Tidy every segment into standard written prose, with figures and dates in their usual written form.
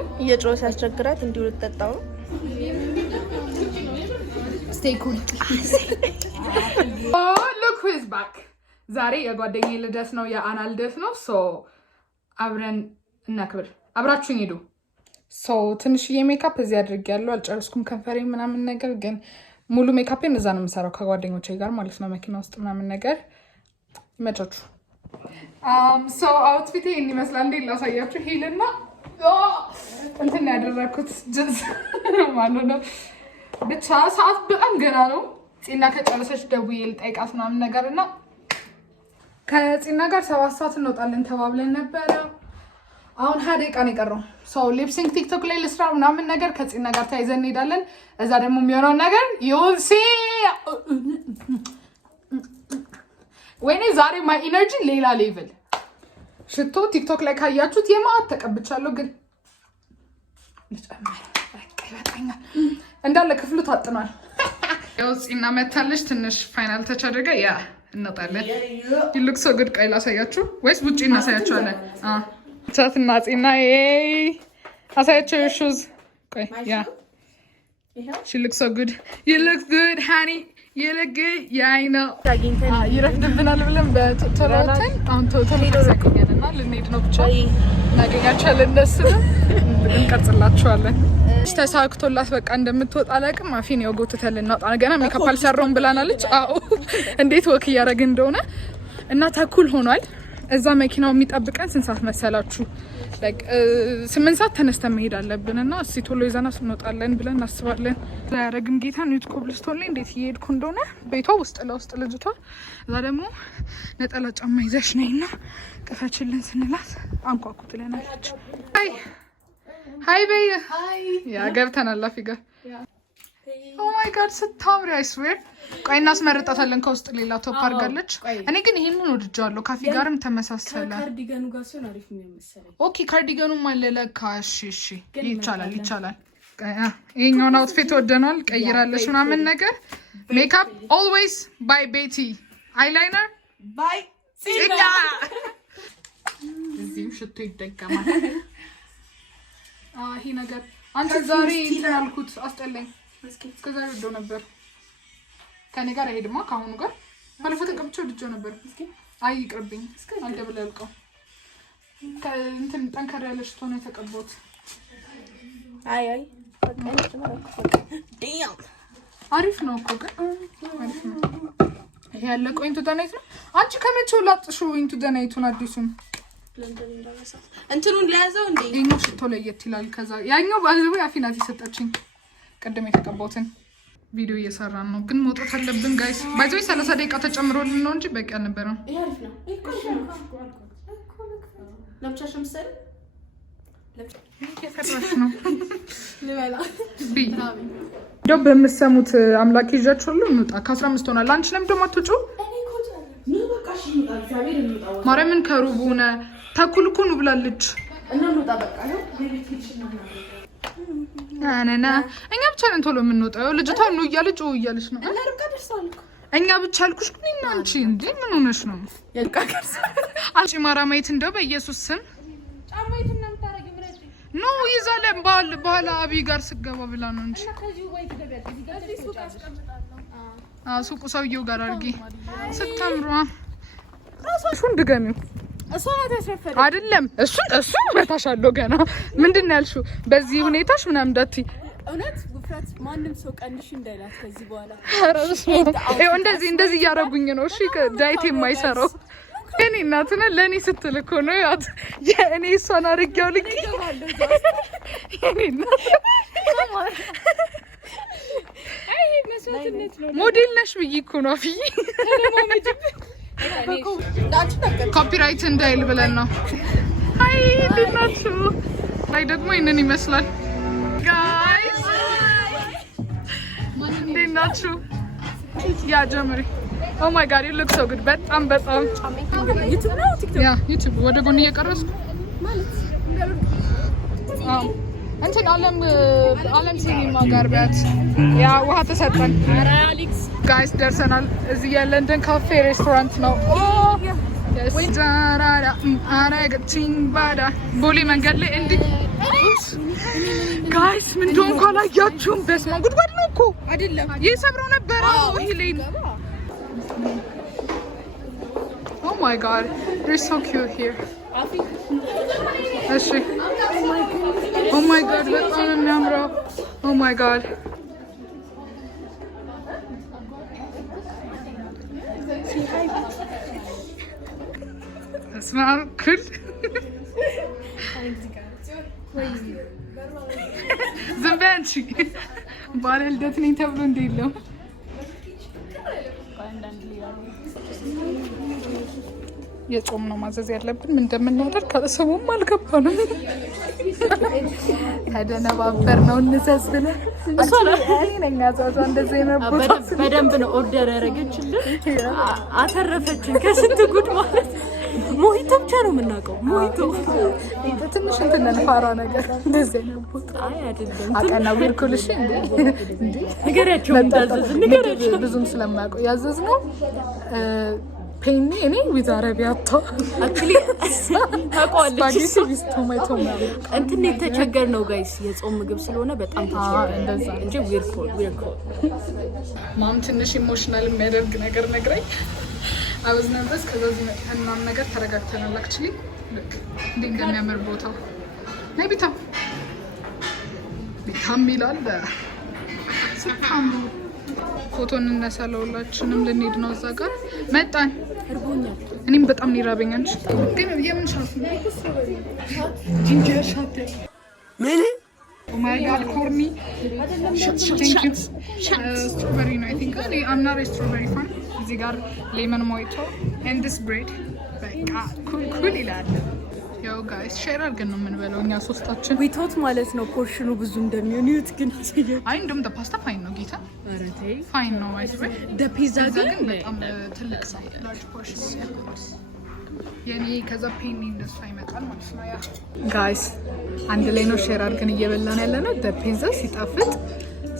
አይደለም እየጮኸ ሲያስቸግራት እንዲሁ ልትጠጣው ነው። Stay cool. Oh, look who is back. ዛሬ የጓደኛዬ ልደት ነው፣ የአና ልደት ነው። ሶ አብረን እናክብር። አብራችሁኝ ሄዱ። ሶ ትንሽዬ ሜካፕ እዚህ አድርጌያለሁ። አልጨረስኩም ከንፈሬ ምናምን ነገር፣ ግን ሙሉ ሜካፔን እዛ ነው የምሰራው ከጓደኞቼ ጋር ማለት ነው፣ መኪና ውስጥ ምናምን ነገር። ይመቻችሁ። ሶ አውትፊቴ ይሄን ይመስላል። እንዴት ላሳያችሁ? ሂልና እንትን ያደረኩት ጅንስ ማለት ነው። ብቻ ሰዓት በጣም ገና ነው። ፂና ከጨረሰች ደውዬ ልጠይቃት ምናምን ነገር እና ከፂና ጋር 7 ሰዓት እንወጣለን ተባብለን ነበረ። አሁን 20 ደቂቃ ነው የቀረው። ሶ ሊፕሲንክ ቲክቶክ ላይ ልስራ ምናምን ነገር ከፂና ጋር ተያይዘን እንሄዳለን። እዛ ደግሞ የሚሆነው ነገር you'll see። ወይኔ ዛሬ ማይ ኢነርጂ ሌላ ሌቭል። ሽቶ ቲክቶክ ላይ ካያችሁት የማት ተቀብቻለሁ፣ ግን ልጨምር ይበቃኛል። እንዳለ ክፍሉ ታጥኗል። ያው ፂና መታለች። ትንሽ ፋይናል ተች አድርጋ ያ እንወጣለን። you look so good። ቀይ ላሳያችሁ ወይስ ውጪ እናሳያችኋለን? ቻትና ፂና አሳያችሁ ሹዝ። ቆይ ያ she looks so good. you look good honey. you look good. yeah I know. ይረፍድብናል ብለን በተራራተን አሁን ተሰቀኛልና ልንሄድ ነው። ብቻ እናገኛቸዋለን፣ እነሱንም እንቀርጽላቸዋለን። ተሳክቶላት በቃ እንደምትወጣ አላውቅም። አፊን ያው ጎትተን ልናወጣ ገና ሜካፕ አልሰራውም ብላናለች። አዎ እንዴት ወክ እያደረግን እንደሆነ እና ተኩል ሆኗል። እዛ መኪናው የሚጠብቀን ስንት ሰዓት መሰላችሁ? ላይክ 8 ሰዓት ተነስተን መሄድ አለብን እና እስኪ ቶሎ ይዘና እንወጣለን ብለን እናስባለን። ያረግን ጌታ ኒውት ኮብልስቶን ላይ እንዴት እየሄድኩ እንደሆነ ቤቷ ውስጥ ለውስጥ ልጅቷ እዛ ደግሞ ነጠላ ጫማ ይዘሽ ነይና ቅፈችልን ስንላት አንኳኩ ትለናለች። ሃይ በይ ያ ገብተናል። አፊ ጋር ኦ ማይ ጋድ ስታምሪ አይ ስዌር። ቆይ እናስመርጣታለን። ከውስጥ ሌላ ቶፕ አድርጋለች። እኔ ግን ይሄንን ወድጃለሁ። ካፊ ጋርም ተመሳሰለ። ካርዲጋኑ ጋር ሲሆን አሪፍ ነው የሚመስለኝ። ኦኬ ካርዲጋኑም አለ ለካ። እሺ ይቻላል። ይሄኛውን አውትፊት ወደናል። ቀይራለች ምናምን ነገር። ሜካፕ ኦልዌይስ ባይ ቤቲ፣ አይላይነር ባይ ፂና። እዚህም ሽቶ ይደገማል። ይሄ ነገር አንተ ዛሬ እንትን አልኩት አስጠላኝ። እስከዛሬ ወደው ነበር ከኔ ጋር አይሄድማ። ከአሁኑ ጋር ባለፈው ተቀብቼው ወድጄው ነበር። አይ ይቅርብኝ። አንተ ብለህ አልቀው እንትን ጠንከር ያለ ሽቶ ነው የተቀባሁት። አይ አሪፍ ነው እኮ ግን አሪፍ ነው። ይሄ ያለቀው ኢንቱ ዳናይት ነው። አንቺ ከመቼው ላጥሽው ኢንቱ ዳናይቱን አዲሱን እንትኑን ለያዘው እንዴ? ይሄኛው ሽቶ ለየት ይላል። ከዛ ያኛው ባለቤ አፊናት የሰጠችኝ ቅድም የተቀባሁትን ቪዲዮ እየሰራን ነው፣ ግን መውጣት አለብን ጋይስ። ባይዘው 30 ደቂቃ ተጨምሮልን ነው እንጂ በቂ አልነበረም። ይሄ አሪፍ ነው እኮ ለምቻሽም ሰል እየሰራች ነው ልበላ ዶ በመሰሙት አምላክ ይዣችሁ ሁሉ እንውጣ። ከ15 ሆናል። አንቺ ለምን ደሞ አትወጪው? ማርያምን ከሩቡነ ተኩል እኮ ነው ብላለች። እና እንውጣ በቃ ነው አናና እኛ ብቻ ነን ቶሎ የምንወጣው። ልጅቷ ነው እያለች ነው። እና ርብቃ ደርሳል እኮ እኛ ብቻ አልኩሽ። ግን አንቺ እንዴ ምን ሆነሽ ነው? የርብቃ ደርሳል። አንቺ ማራማይት እንደው በኢየሱስ ስም ጫማይት እና ምታረጊ ምረጥ ኖ ይዛለን በኋላ አብይ ጋር ስገባ ብላ ነው እንጂ ከዚህ ወይ ትገቢያለሽ። እዚህ ጋር ሱቁ ሰውየው ጋር አድርጊ ስታምሩ ራስሽን ድገሚው። እሷ ተሰፈረ አይደለም እሱ መታሻለው ገና ምንድነው ያልሽው? በዚህ ሁኔታሽ ምናምን እንዳትይ። እውነት ውፍረት ማንም ሰው ቀንሽ እንዳይላት ከዚህ በኋላ እንደዚህ እያረጉኝ ነው። እሺ ዳይት የማይሰራው እኔ እናትና ለኔ ስትል እኮ ነው ያት የኔ እሷን አርጋው ልክ እኔ እናት ሞዴል ነሽ ብዬ እኮ ነው አፍዬ ኮፒራይት እንዳይል ብለን ነው። አይ ልናችሁ ላይ ደግሞ ይሄንን ይመስላል ጋይስ። እንዴት ናችሁ? ያ ጀምሪ። ኦ ማይ ጋድ ዩ ሉክ ሶ ጉድ። በጣም ዩቲዩብ ነው ቲክቶክ ያ ዩቲዩብ ወደ ጎን እየቀረስኩ ማለት እንትን አለም ሲኒማ ጋር ቢያት ያ ውሃ ተሰጠን። ኧረ አሌክስ ጋይስ ደርሰናል። እዚህ የለንደን ካፌ ሬስቶራንት ነው። ቦሌ መንገድ ላይ እንዲህ ጋይስ ምን እንደሆነ እንኳን አላያችሁም። በስመ አብ ጉድጓድ ነው እኮ አይደለም የሰብረው ነበር። ይሄ ሌን Oh my god, they're so cute here. እሺ Oh my god, በጣም ነው የሚያምረው። Oh my god. Das war cool. ዝም በይ አንቺ ባለ ልደት ነኝ ተብሎ እንደ የለም የጾም ነው ማዘዝ ያለብን። ምን እንደምናደርግ ካለሰቡም አልገባንም። ተደነባበር ነው እንዘዝ ብለን እሷ ነኝ አዛዟ እንደዚህ ነበር። በደንብ ነው ኦርደር ያደረገችልን። አተረፈችን ከስንት ጉድ ማለት ሞሂቶ ብቻ ነው የምናውቀው። ሞሂቶ ትንሽ እንትን ፋራ ነገር እንደዚህ ነው ቦታ አይ አይደለም አቀና ቢልኩልሽ እንዴ ንገሪያቸው እንዳዘዝ ንገሪያቸው ብዙም ስለማያውቀው ያዘዝነው ፔኒ እኔ ዊዝ አረቢያቶ አክሊ ታውቀዋለች ዊዝ ቶማቶ እንትን የተቸገርነው ጋይስ የጾም ምግብ ስለሆነ በጣም ተቸገር እንደዛ እንጂ ዊርኮል ማም ትንሽ ኢሞሽናል የሚያደርግ ነገር ነግረኝ አውዝ ነበር ከዛዚህ መጣና ነገር ተረጋግተናል። አክቹሊ ልክ እንዴ እንደሚያምር ቦታው ነይ ቢታም ይላል ሰፋም ፎቶ እንነሳለውላችንም ልንሄድ ነው። እዛ ጋር መጣን። እኔም በጣም ሊራበኝ አንቺ ግን የምን ሻት ነው? ጂንጀር ሻት ምን Oh my god, corny. Thank you. Strawberry, no, I think. I'm not a strawberry fan. This got lemon mojito and this bread. Like, cool ይላል። ያው ጋይስ ሼር አድርገን ነው የምንበላው እኛ ሶስታችን። ዊቶት ማለት ነው ፖርሽኑ ብዙ እንደሚሆን ይሁት ግን አይ እንደውም ፓስታ ፋይን ነው ጌታ። ኧረ ተይ ፋይን ነው አይስበ ፒዛ ግን በጣም ትልቅ ነው ላርጅ ፖርሽን የኔ ከዛ ፔኒ እንደሱ አይመጣል ማለት ነው። ያ ጋይስ አንድ ላይ ነው ሼር አድርገን እየበላን ያለ ነው። ፒዛ ሲጣፍጥ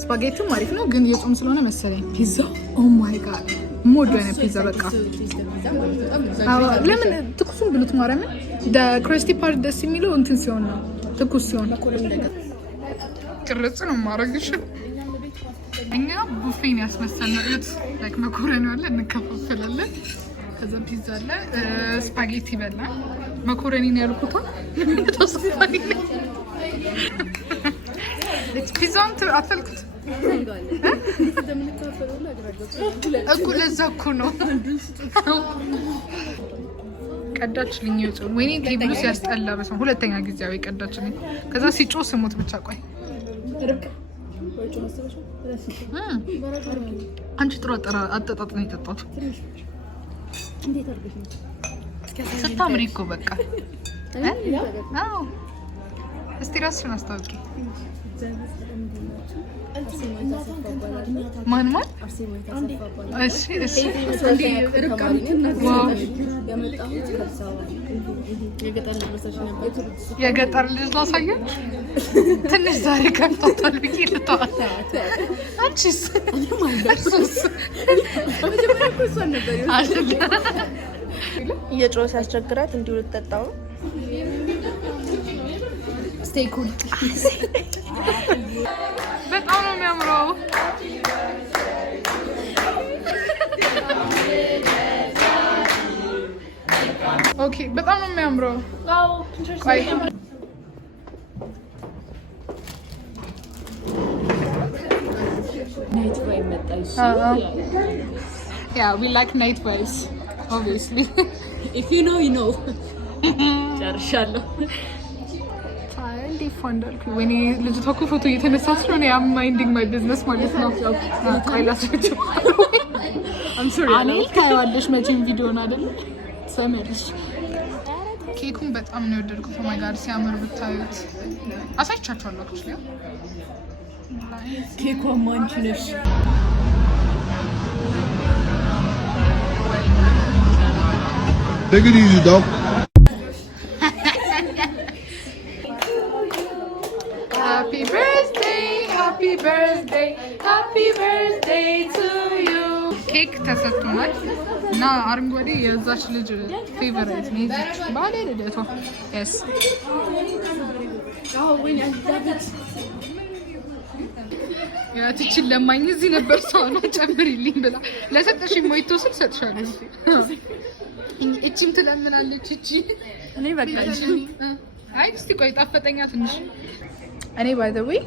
ስፓጌቲው አሪፍ ነው ግን የጾም ስለሆነ መሰለኝ ፒዛ ኦ ማይ ጋድ ሞድ አይነት ፒዛ በቃ ለምን ትኩሱን ብሉት ማረምን ክሪስቲ ፓርት ደስ የሚለው እንትን ሲሆን ነው ትኩስ ሲሆን ቅርጽ ነው ማረግሽ። እኛ ቡፌን ያስመሰልነው ላይክ መኮረኒ አለ እንከፋፈላለን። ከዛ ፒዛ አለ ስፓጌቲ በላ መኮረኒ ነው ያልኩት። ፒዛውን አፈልኩት እኮ ለዛ እኮ ነው ቀዳችልኝ። ይወጣው ወይኔ ቴብሉ ሲያስጠላ በስመ አብ ሁለተኛ ጊዜያዊ ቀዳችልኝ። ከዛ ሲጮ ስሙት ብቻ ቆይ አንቺ ጥሩ አጠጣጥ ነው የጠጣሁት። ስታምሪ እኮ በቃ አዎ። እስቲ ራስሽን አስታውቂ። ማን እሺ እሺ የገጠር ልጅ ላሳያችሁ። ትንሽ ዛሬ ከፍቷታል ብዬ ልተዋት። አንቺስ እየጮኸ ሲያስቸግራት እንዲሁ ልትጠጣው ነው። ስቴይ ኩል በጣም ነው የሚያምረው። ኦኬ በጣም ነው የሚያምረው። ቆይ ናይት ቫይብ መጣች። Yeah, we like night vibes obviously. If you know you know. ጨርሻለሁ። እንዴ ፋንዳልኩ ወይኔ ልጅቷ እኮ ፎቶ እየተነሳች ነው። I'm minding my business ማለት ነው። ቆይ ላስረዳችሁ። I'm sorry. እኔ ታያለሽ መቼም ቪዲዮን አይደል ሰመርሽ። ኬኩን በጣም ነው የወደድኩት። ኦ ማይ ጋድ ሲያምር ብታዩት። አሳይቻችኋለሁ አክቹሊ። ኬኳ ማንቺ ነሽ። Take it easy, dog. Happy birthday, happy birthday, happy birthday to you. ኬክ ተሰጥቶናል እና አረንጓዴ የዛች ልጅ ፌቨራይት ነው። እዚህ ባለ ልደቷ yes ያትችን ለማኝ እዚህ ነበር ሳውና ጨምሪልኝ ብላ ለሰጠሽኝ ሞይቶ ስል ሰጥሻለሁ። እቺም ትለምናለች እቺ እኔ በቃ አይ እስቲ ቆይ ጣፈጠኛ ትንሽ። እኔ ባይ ዘ ዌይ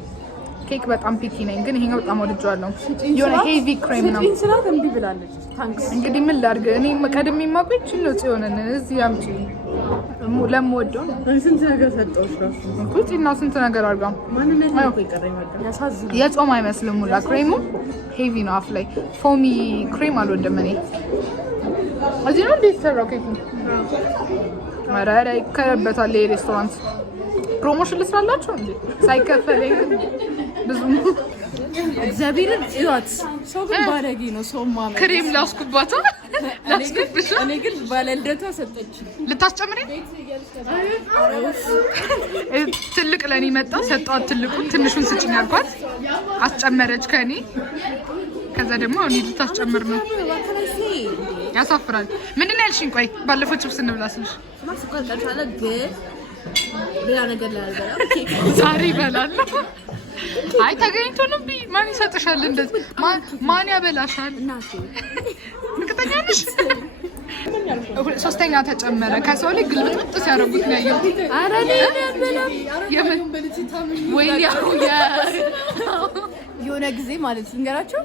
ኬክ በጣም ፒኪ ነኝ፣ ግን ይሄኛው በጣም ወድጄዋለሁ። የሆነ ሄቪ ክሬም ነው። ስጪኝ ስላት እምቢ ብላለች። ታንክስ እንግዲህ ምን ላድርግ እኔ ቀድሜ የማውቀው ይቺን ነው። ጽዮንን እዚህ አምጪ ለምወደው ነው። ስንት ነገር ሰጠሁሽ ራሱ እና ስንት ነገር አድርጋ ማንነት ነው ይቀረኝ በቃ ያሳዝናል። የጾም አይመስልም ሙላ ክሬሙ ሄቪ ነው። አፍ ላይ ፎሚ ክሬም አልወድም እኔ። እዚህ ነው እንዴት ሰራው ኬክ? ኧረ ይከረበታል። የሬስቶራንት ፕሮሞሽን ልስራላችሁ እንዴ ሳይከፈለኝ ብዙ እግዚአብሔርን እዩት። ሰው ግን ባለጌ ነው። ሰው ማመን ክሬም ላስኩባታ ላስኩብሽ። እኔ ግን ባለልደቷ ሰጠች። ልታስጨምሪ ትልቅ ለኔ መጣ ሰጣት። ትልቁን ትንሹን ስጭኝ አልኳት፣ አስጨመረች ከኔ። ከዛ ደግሞ እኔ ልታስጨምር ነው። ያሳፍራል። ምንድን ነው ያልሽኝ? ቆይ ባለፈው ችፕስ እንብላ ስልሽ ሌላ ነገር ላይ አልበላም። ዛሬ እበላለሁ። አይ ተገኝቶ ነው ቢ ማን ይሰጥሻል? እንደዚህ ማን ያበላሻል? እናቴ እርግጠኛ ነሽ? ሶስተኛ ተጨመረ። ከሰው ላይ ግልብጥ ሲያደርጉት ነው ያየው። ኧረ እኔ አልበላም። የሆነ ጊዜ ማለት ልንገራቸው።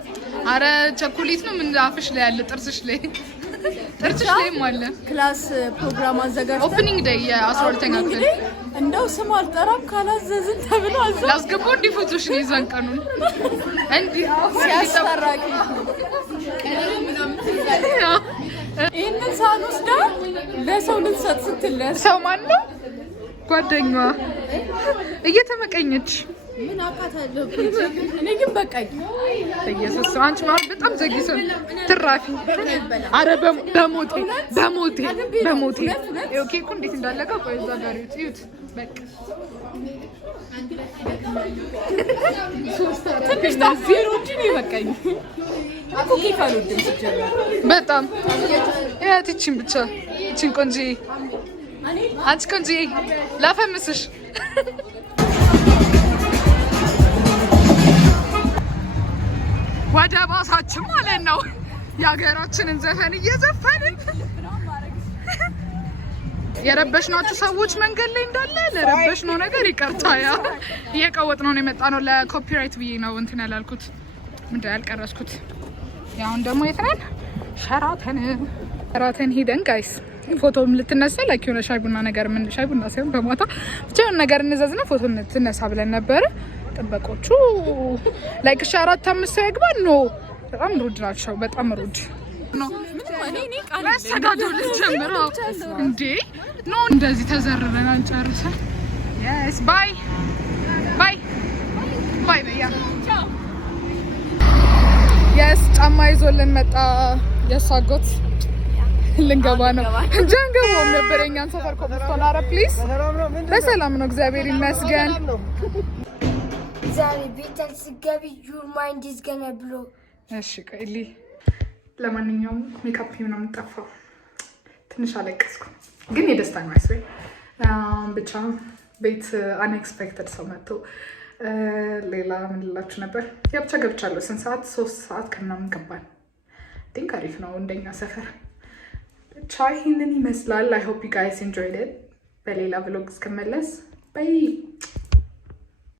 ኧረ ቸኮሌት ነው ምን አፍሽ ላይ ያለ ጥርስሽ ላይ ላይም አለ። ክላስ ፕሮግራም አዘጋጅተን ኦፕኒንግ ዴይ የ12ኛ ክፍል እንደው ስም አልጠራም ካላዘዝን ተብሎ ላስገባው እንዲህ ፎቶሽ ነው ይዛን ቀኑን እንዲህ ሲያስፈራቂ ይህንን ሳንወስዳ ለሰው ልትሰጥ ስትል ሰው ማን ነው? ጓደኛዋ እየተመቀኘች ምን አውቃታለሁ። እኔ ግን በቃኝ። ኢየሱስ አንቺ ማለት በጣም ዘግይሰን ትራፊ። አረ በሞቴ ኬኩ እንዴት እንዳለቀ ቆይ እዛ ጋር ይዩት። በቃ ትንሽ ታፊሩ እንጂ ነው በቃኝ። እኮ ኬክ አልወድም ሲጀመር በጣም ያት ይቺን ብቻ ይቺን ቆንጆ አንቺ ቆንጆ ላፈምስሽ። ወደ ባሳችን ማለት ነው የሀገራችንን ዘፈን እየዘፈንን የረበሽናችሁ ሰዎች መንገድ ላይ እንዳለ ለረበሽነው ነገር ይቅርታ። ያ እየቀወጥነው ነው የመጣ ነው። ለኮፒራይት ብዬ ነው እንትን ያላልኩት ምንድን ያልቀረስኩት። ያሁን ደግሞ የት ነን? ሸራተን ሄደን ጋይስ ፎቶም ልትነሳ ላይክ የሆነ ሻይ ቡና ነገር ምን ሻይ ቡና ሳይሆን በማታ ብቻ የሆነ ነገር እንዘዝና ፎቶ ልትነሳ ብለን ነበረ። ጥበቆቹ ላይክ 4-5 ሰው ያግባ ነው። በጣም ሩድ ናቸው። በጣም ሩድ ነው። ሰጋዶ ልትጀምረው እንዴ ነው። እንደዚህ ተዘርረን አንጨርሰን yes bye በያ yes ጫማ ይዞልን መጣ። የሳጎት ልንገባ ነው እንጂ አንገባም ነበር። የእኛን ሰፈር ኮብልስቶን። ኧረ ፕሊዝ በሰላም ነው እግዚአብሔር ይመስገን። ዛሬ ቤተል ስገቢ your mind is gonna blow። እሺ ቀይሊ ለማንኛውም ሜካፕ ምናምን ጠፋው። ትንሽ አለቀስኩ፣ ግን የደስታ ነው አይስዌ። ብቻ ቤት አንኤክስፔክትድ ሰው መጥቶ ሌላ ምን ልላችሁ ነበር? ያ ብቻ ገብቻለሁ። ስንት ሰዓት? 3 ሰዓት ከምናምን ገባን። ቲንክ አሪፍ ነው እንደኛ ሰፈር። ብቻ ይህንን ይመስላል። አይ ሆፕ ዩ ጋይስ ኢንጆይድ ኢት። በሌላ ብሎግ እስከመለስ ባይ